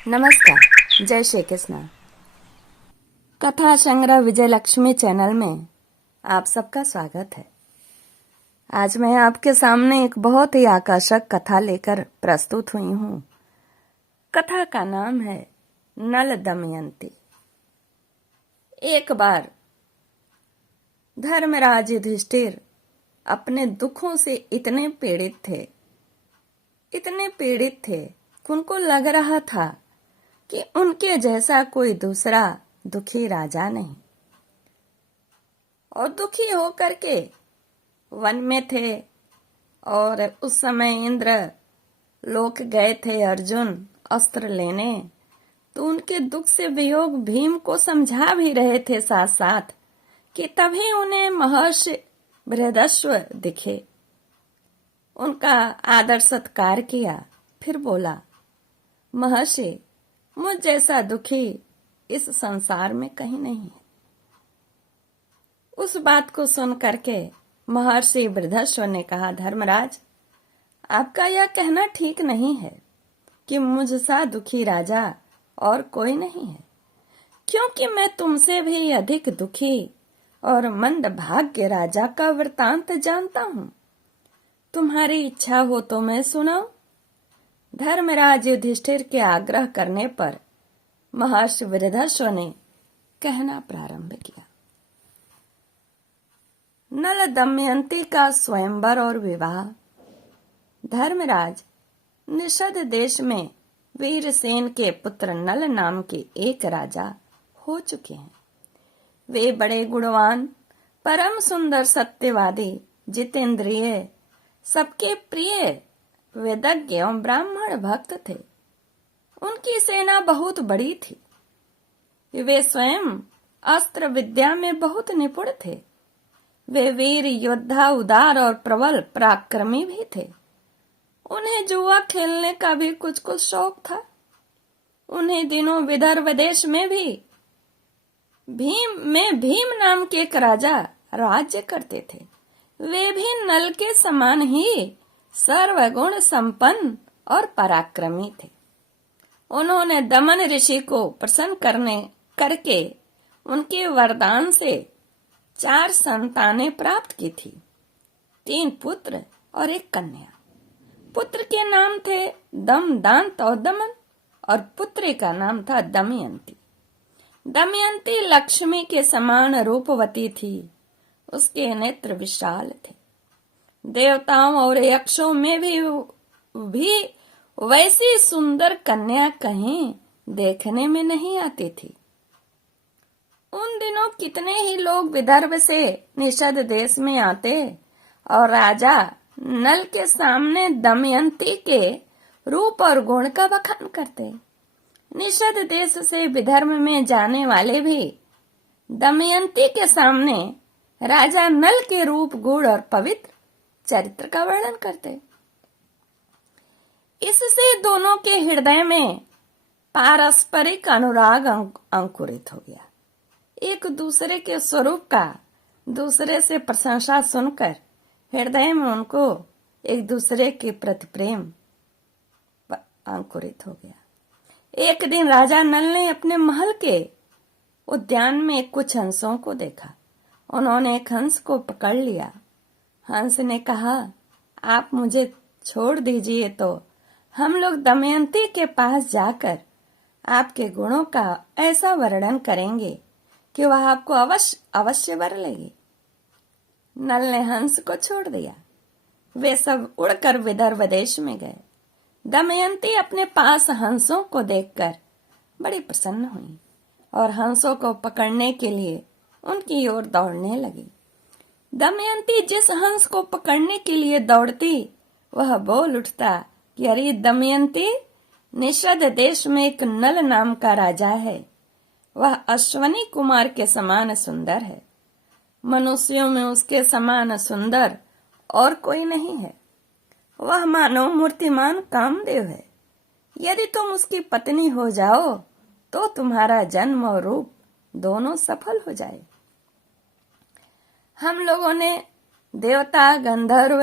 नमस्कार, जय श्री कृष्ण। कथा संग्रह विजय लक्ष्मी चैनल में आप सबका स्वागत है। आज मैं आपके सामने एक बहुत ही आकर्षक कथा लेकर प्रस्तुत हुई हूँ। कथा का नाम है नल दमयंती। एक बार धर्मराज युधिष्ठिर अपने दुखों से इतने पीड़ित थे कि उनको लग रहा था कि उनके जैसा कोई दूसरा दुखी राजा नहीं, और दुखी होकर के वन में थे। और उस समय इंद्र लोक गए थे अर्जुन अस्त्र लेने, तो उनके दुख से वियोग भीम को समझा भी रहे थे साथ साथ कि तभी उन्हें महर्षि बृहदस्व दिखे। उनका आदर सत्कार किया, फिर बोला, महर्षि, मुझ जैसा दुखी इस संसार में कहीं नहीं है। उस बात को सुन करके महर्षि बृहदस्व ने कहा, धर्मराज, आपका यह कहना ठीक नहीं है कि मुझसा दुखी राजा और कोई नहीं है, क्योंकि मैं तुमसे भी अधिक दुखी और मंद भाग्य राजा का वृतांत जानता हूँ। तुम्हारी इच्छा हो तो मैं सुनाऊं। धर्मराज युधिष्ठिर के आग्रह करने पर महर्षि बृहदस्व ने कहना प्रारंभ किया। नल दमयंती का स्वयंवर और विवाह। धर्मराज, निषद देश में वीरसेन के पुत्र नल नाम के एक राजा हो चुके हैं। वे बड़े गुणवान, परम सुंदर, सत्यवादी, जितेंद्रिय, सबके प्रिय, वेदज्ञ एवं ब्राह्मण भक्त थे। उनकी सेना बहुत बड़ी थी। वे स्वयं अस्त्र विद्या में बहुत निपुण थे। वे वीर योद्धा, उदार और प्रबल पराक्रमी भी थे। उन्हें जुआ खेलने का भी कुछ कुछ शौक था। उन्हीं दिनों विदर्भ देश में भी भीम नाम के एक राजा राज्य करते थे। वे भी नल के समान ही सर्वगुण संपन्न और पराक्रमी थे। उन्होंने दमन ऋषि को प्रसन्न करके उनके वरदान से 4 संतानें प्राप्त की थी, 3 पुत्र और 1 कन्या। पुत्र के नाम थे दम, दांत और दमन, और पुत्री का नाम था दमयंती। दमयंती लक्ष्मी के समान रूपवती थी। उसके नेत्र विशाल थे। देवताओं और यक्षों में भी वैसी सुंदर कन्या कहीं देखने में नहीं आती थी। उन दिनों कितने ही लोग विदर्भ से निषद देश में आते और राजा नल के सामने दमयंती के रूप और गुण का बखान करते। निषद देश से विदर्भ में जाने वाले भी दमयंती के सामने राजा नल के रूप, गुण और पवित्र चरित्र का वर्णन करते। इससे दोनों के हृदय में पारस्परिक अनुराग अंकुरित हो गया। एक दूसरे के स्वरूप का दूसरे से प्रशंसा सुनकर हृदय में उनको एक दूसरे के प्रति प्रेम अंकुरित हो गया। एक दिन राजा नल ने अपने महल के उद्यान में कुछ हंसों को देखा। उन्होंने एक हंस को पकड़ लिया। हंस ने कहा, आप मुझे छोड़ दीजिए तो हम लोग दमयंती के पास जाकर आपके गुणों का ऐसा वर्णन करेंगे कि वह आपको अवश्य वर लेगी। नल ने हंस को छोड़ दिया। वे सब उड़कर विदर्भ देश में गए। दमयंती अपने पास हंसों को देखकर बड़ी प्रसन्न हुई और हंसों को पकड़ने के लिए उनकी ओर दौड़ने लगी। दमयंती जिस हंस को पकड़ने के लिए दौड़ती, वह बोल उठता कि अरे दमयंती, निषद देश में एक नल नाम का राजा है। वह अश्वनी कुमार के समान सुंदर है। मनुष्यों में उसके समान सुंदर और कोई नहीं है। वह मानो मूर्तिमान कामदेव है। यदि तुम उसकी पत्नी हो जाओ तो तुम्हारा जन्म और रूप दोनों सफल हो जाए। हम लोगों ने देवता, गंधर्व,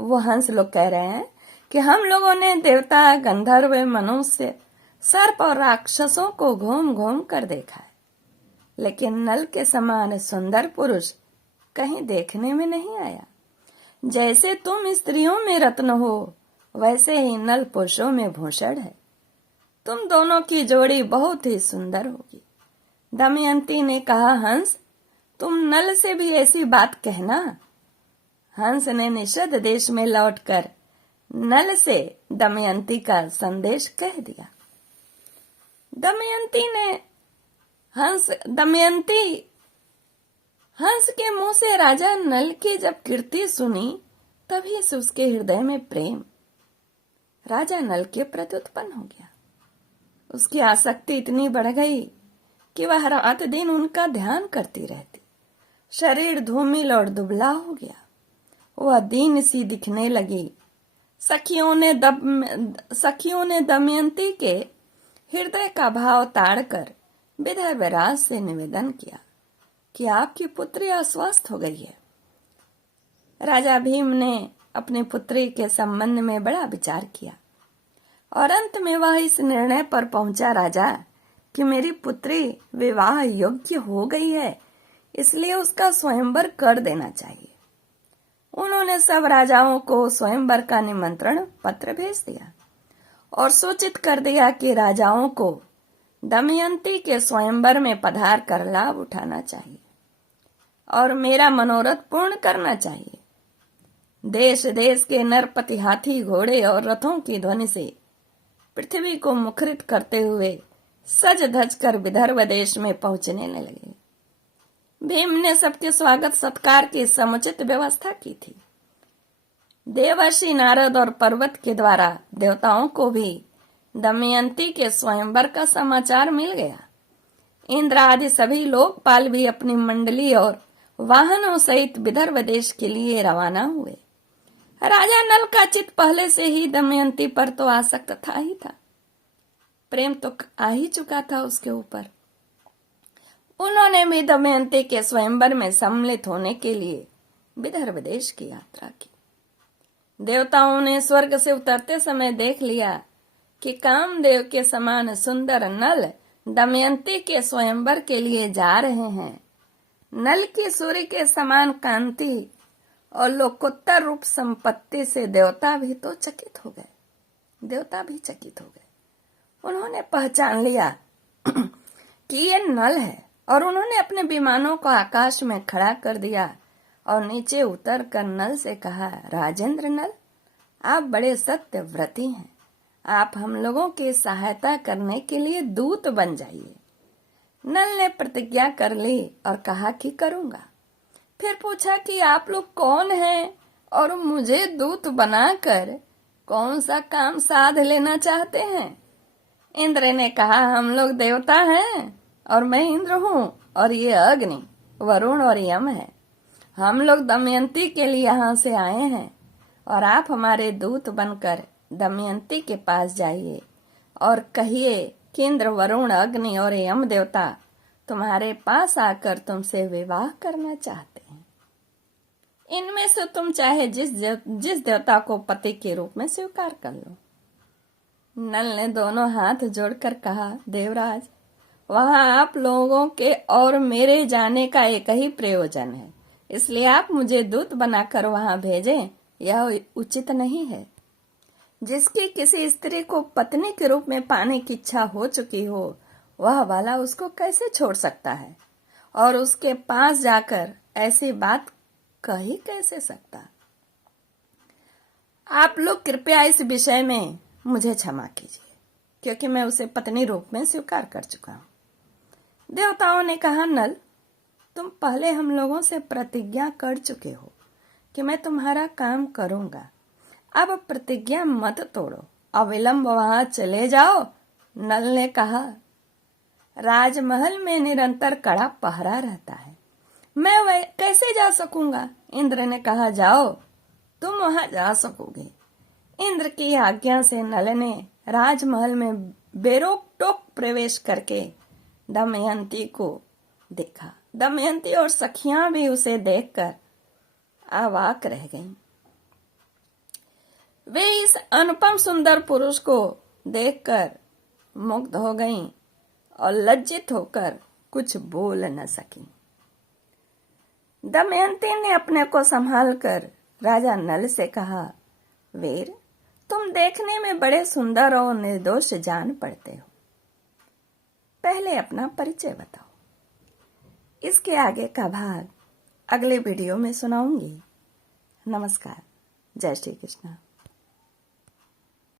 वो हंस लोग कह रहे हैं कि हम लोगों ने देवता, गंधर्व, मनुष्य सर्प और राक्षसों को घूम घूम कर देखा है, लेकिन नल के समान सुंदर पुरुष कहीं देखने में नहीं आया। जैसे तुम स्त्रियों में रत्न हो, वैसे ही नल पुरुषों में भूषण है। तुम दोनों की जोड़ी बहुत ही सुंदर होगी। दमयंती ने कहा, हंस, तुम नल से भी ऐसी बात कहना। हंस ने निषद देश में लौटकर नल से दमयंती का संदेश कह दिया। दमयंती हंस के मुंह से राजा नल की जब कीर्ति सुनी, तभी से उसके हृदय में प्रेम राजा नल के प्रति उत्पन्न हो गया। उसकी आसक्ति इतनी बढ़ गई कि वह रात दिन उनका ध्यान करती रहती। शरीर धूमिल और दुबला हो गया। वह दीन सी दिखने लगी। सखियों ने दमयंती के हृदय का भाव ताड़कर विधय विराज से निवेदन किया कि आपकी पुत्री अस्वस्थ हो गई है। राजा भीम ने अपनी पुत्री के संबंध में बड़ा विचार किया और अंत में वह इस निर्णय पर पहुंचा, राजा, कि मेरी पुत्री विवाह योग्य हो गई है, इसलिए उसका स्वयंवर कर देना चाहिए। उन्होंने सब राजाओं को स्वयंवर का निमंत्रण पत्र भेज दिया और सूचित कर दिया कि राजाओं को दमयंती के स्वयंवर में पधार कर लाभ उठाना चाहिए और मेरा मनोरथ पूर्ण करना चाहिए। देश देश के नरपति हाथी, घोड़े और रथों की ध्वनि से पृथ्वी को मुखरित करते हुए सज धज कर विदर्भ देश में पहुंचने लगे। भीम ने सबके स्वागत सत्कार की समुचित व्यवस्था की थी। देवर्षि नारद और पर्वत के द्वारा देवताओं को भी दमयंती के स्वयंवर का समाचार मिल गया। इंद्र आदि सभी लोकपाल भी अपनी मंडली और वाहनों सहित विदर्भ देश के लिए रवाना हुए। राजा नल का चित्त पहले से ही दमयंती पर तो आसक्त था ही था। प्रेम तो आ ही चुका था उसके ऊपर। उन्होंने भी दमयंती के स्वयंवर में सम्मिलित होने के लिए विदर्भ देश की यात्रा की। देवताओं ने स्वर्ग से उतरते समय देख लिया कि कामदेव के समान सुंदर नल दमयंती के स्वयंवर के लिए जा रहे हैं। नल की सूर्य के समान कांति और लोकोत्तर रूप संपत्ति से देवता भी चकित हो गए। उन्होंने पहचान लिया कि ये नल है और उन्होंने अपने विमानों को आकाश में खड़ा कर दिया और नीचे उतर कर नल से कहा, राजेंद्र नल, आप बड़े सत्यव्रती हैं। आप हम लोगों की सहायता करने के लिए दूत बन जाइए। नल ने प्रतिज्ञा कर ली और कहा कि करूंगा। फिर पूछा कि आप लोग कौन हैं और मुझे दूत बनाकर कौन सा काम साध लेना चाहते हैं? इंद्र ने कहा, हम लोग देवता हैं और मैं इंद्र हूँ और ये अग्नि, वरुण और यम है। हम लोग दमयंती के लिए यहाँ से आए हैं और आप हमारे दूत बनकर दमयंती के पास जाइए और कहिए कि इंद्र, वरुण, अग्नि और यम देवता तुम्हारे पास आकर तुमसे विवाह करना चाहते हैं। इनमें से तुम चाहे जिस देवता को पति के रूप में स्वीकार कर लो। नल ने दोनों हाथ जोड़कर कहा, देवराज, वहां आप लोगों के और मेरे जाने का एक ही प्रयोजन है, इसलिए आप मुझे दूत बनाकर वहां भेजें, यह उचित नहीं है। जिसकी किसी स्त्री को पत्नी के रूप में पाने की इच्छा हो चुकी हो, वह वाला उसको कैसे छोड़ सकता है और उसके पास जाकर ऐसी बात कह ही कैसे सकता। आप लोग कृपया इस विषय में मुझे क्षमा कीजिए, क्योंकि मैं उसे पत्नी रूप में स्वीकार कर चुका हूँ। देवताओं ने कहा, नल, तुम पहले हम लोगों से प्रतिज्ञा कर चुके हो कि मैं तुम्हारा काम करूंगा। अब प्रतिज्ञा मत तोड़ो, अविलंब वहां चले जाओ। नल ने कहा, राजमहल में निरंतर कड़ा पहरा रहता है, मैं वह कैसे जा सकूंगा? इंद्र ने कहा, जाओ, तुम वहां जा सकोगे। इंद्र की आज्ञा से नल ने राजमहल में बेरोक टोक प्रवेश करके दमयंती को देखा। दमयंती और सखियां भी उसे देखकर अवाक रह गईं। वे इस अनुपम सुंदर पुरुष को देखकर मुग्ध हो गईं और लज्जित होकर कुछ बोल न सकी। दमयंती ने अपने को संभालकर राजा नल से कहा, वीर, तुम देखने में बड़े सुंदर और निर्दोष जान पड़ते हो। पहले अपना परिचय बताओ। इसके आगे का भाग अगले वीडियो में सुनाऊंगी। नमस्कार। जय श्री कृष्ण।